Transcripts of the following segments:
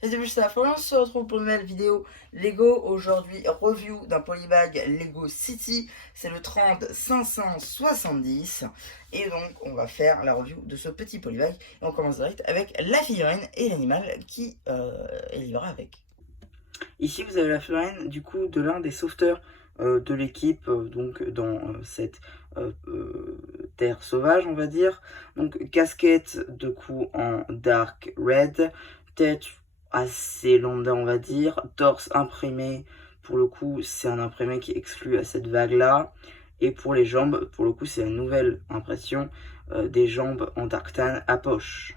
Salut, c'est la Florence, on se retrouve pour une nouvelle vidéo Lego. Aujourd'hui, review d'un polybag Lego City. C'est le trend 570. Et donc, on va faire la review de ce petit polybag. Et on commence direct avec la figurine et l'animal qui est livré avec. Ici, vous avez la figurine du coup de l'un des sauveteurs de l'équipe, donc dans cette terre sauvage, on va dire. Donc, casquette de coup en dark red, tête assez lambda, on va dire, torse imprimé. Pour le coup, c'est un imprimé qui exclut à cette vague-là. Et pour les jambes, pour le coup, c'est la nouvelle impression des jambes en dark tan à poche.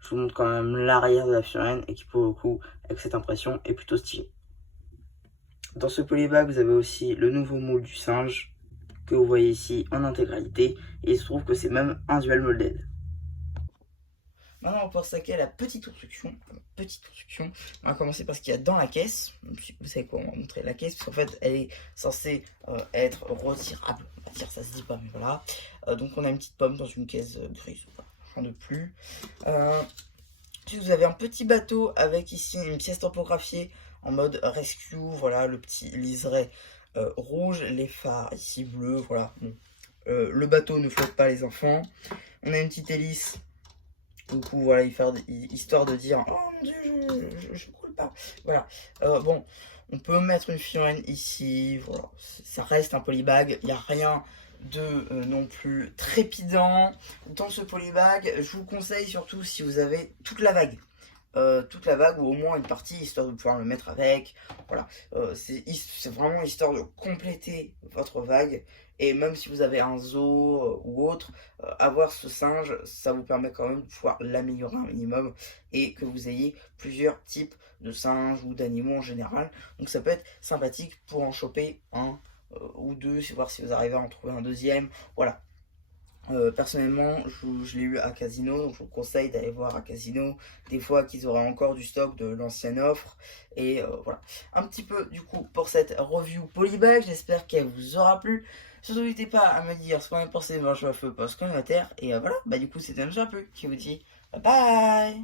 Je vous montre quand même l'arrière de la figurine et qui, pour le coup, avec cette impression, est plutôt stylé. Dans ce polybag, vous avez aussi le nouveau moule du singe que vous voyez ici en intégralité. Et il se trouve que c'est même un dual molded. Maintenant, on va s'attaquer à la petite construction. On va commencer par ce qu'il y a dans la caisse. Vous savez quoi, on va montrer la caisse, parce qu'en fait, elle est censée être retirable. On va dire, ça se dit pas, mais voilà. Donc, on a une petite pomme dans une caisse grise. Voilà, rien de plus. Ensuite, vous avez un petit bateau avec ici une pièce topographiée en mode rescue. Voilà, le petit liseré rouge, les phares ici bleus. Voilà. Bon. Le bateau ne flotte pas, les enfants. On a une petite hélice. Du coup, voilà, histoire de dire oh mon dieu, je coule pas. Voilà. Bon, on peut mettre une figurine ici. Voilà, ça reste un polybag. Il n'y a rien de non plus trépidant dans ce polybag. Je vous conseille surtout si vous avez toute la vague. Toute la vague ou au moins une partie histoire de pouvoir le mettre avec. Voilà, c'est vraiment histoire de compléter votre vague. Et même si vous avez un zoo ou autre, avoir ce singe, ça vous permet quand même de pouvoir l'améliorer un minimum et que vous ayez plusieurs types de singes ou d'animaux en général. Donc ça peut être sympathique pour en choper un ou deux, voir si vous arrivez à en trouver un deuxième. Voilà. Personnellement, je l'ai eu à Casino, donc je vous conseille d'aller voir à Casino, des fois qu'ils auraient encore du stock de l'ancienne offre, et voilà. Un petit peu du coup pour cette review polybag, j'espère qu'elle vous aura plu. Surtout n'hésitez pas à me dire ce qu'on a pensé de Marche à Feu post commentaire, et voilà, bah du coup c'était un peu qui vous dit bye bye.